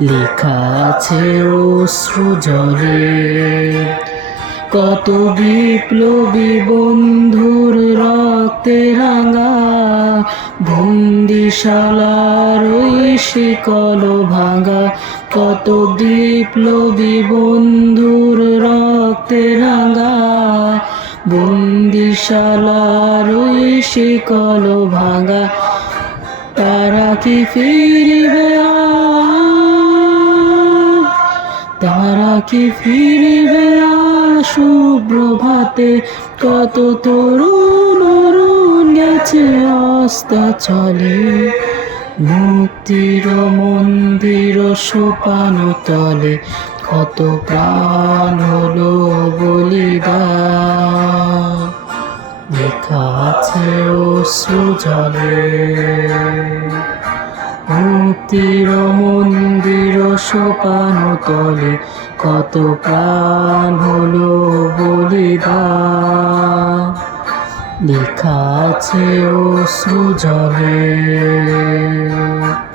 লেখা আছে অশ্রু জলে কত বিপ্লবী বন্ধুর রক্তে রাঙা বন্দিশালার ওই শিকল ভাঙা কত বিপ্লবী বন্ধুর রক্তে রাঙা বন্দিশালার ওই শিকল ভাঙা তারা কি ফিরবে আজ? তারা কি ফিরবে সুপ্রভাতে কত তরুণ গেছে অস্ত চলে মুক্তির মন্দির সোপান তলে, কত প্রাণ হলো বলিদান। লেখা আছে অশ্রু জলে। মুক্তির মন্দির সোপান তলে কত প্রাণ হলো বলিদান। লেখা আছে ও জলে।